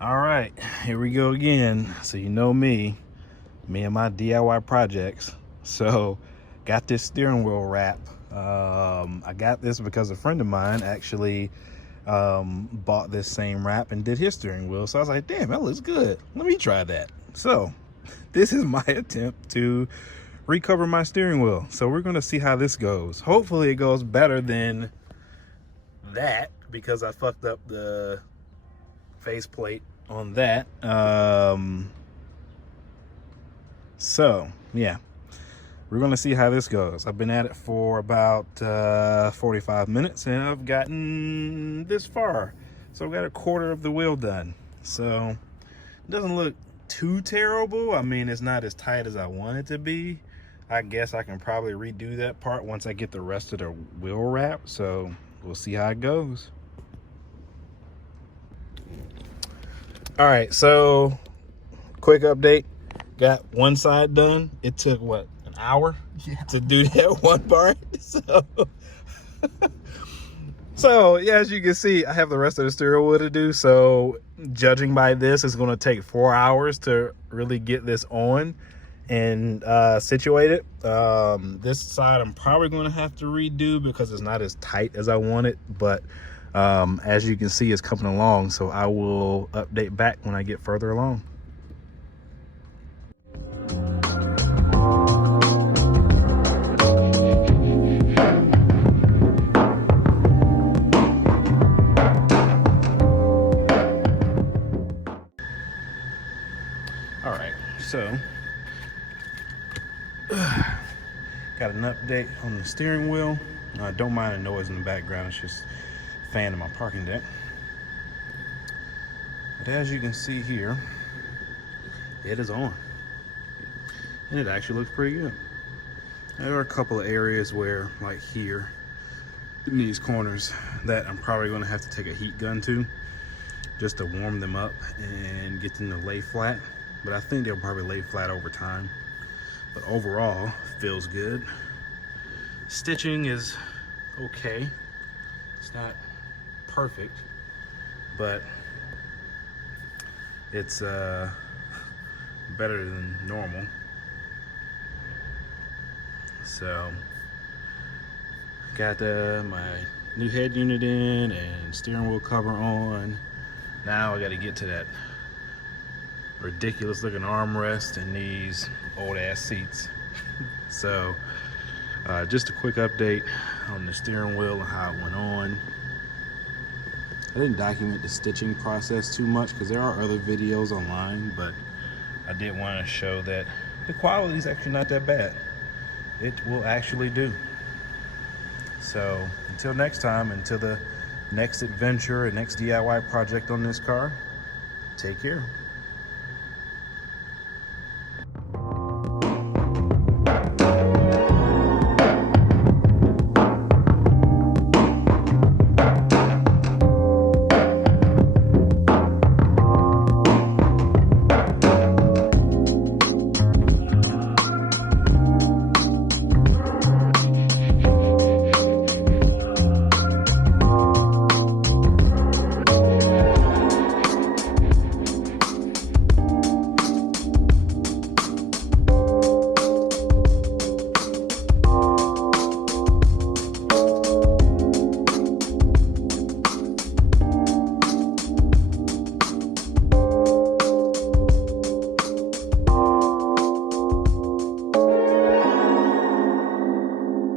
All right, here we go again. So you know me and my DIY projects. So got this steering wheel wrap. I got this because a friend of mine actually bought this same wrap and did his steering wheel. So I was like, damn, that looks good. Let me try that. So this is my attempt to recover my steering wheel. So we're gonna see how this goes. Hopefully it goes better than that because I fucked up the faceplate on that. So yeah, we're gonna see how this goes. I've been at it for about 45 minutes and I've gotten this far. So I've got a quarter of the wheel done. So it doesn't look too terrible. I mean, it's not as tight as I want it to be. I guess I can probably redo that part once I get the rest of the wheel wrap. So we'll see how it goes. All right, so quick update. Got one side done. It took what, an hour to do that one part. So yeah, as you can see, I have the rest of the steering wheel to do. So judging by this, it's going to take 4 hours to really get this on and situated. This side I'm probably going to have to redo because it's not as tight as I want it, but as you can see, it's coming along. So I will update back when I get further along. All right, so got an update on the steering wheel. Don't mind the noise in the background, it's just a fan in my parking deck. But as you can see here, it is on. And it actually looks pretty good. There are a couple of areas where, like here, in these corners, that I'm probably gonna have to take a heat gun to, just to warm them up and get them to lay flat. But I think they'll probably lay flat over time. But overall, feels good. Stitching is okay. It's not perfect, but it's better than normal. So got my new head unit in and steering wheel cover on. Now I got to get to that ridiculous looking armrest and these old ass seats. So just a quick update on the steering wheel and how it went on. I didn't document the stitching process too much because there are other videos online, but I did want to show that the quality is actually not that bad. It will actually do. So until next time, until the next adventure and next DIY project on this car, take care.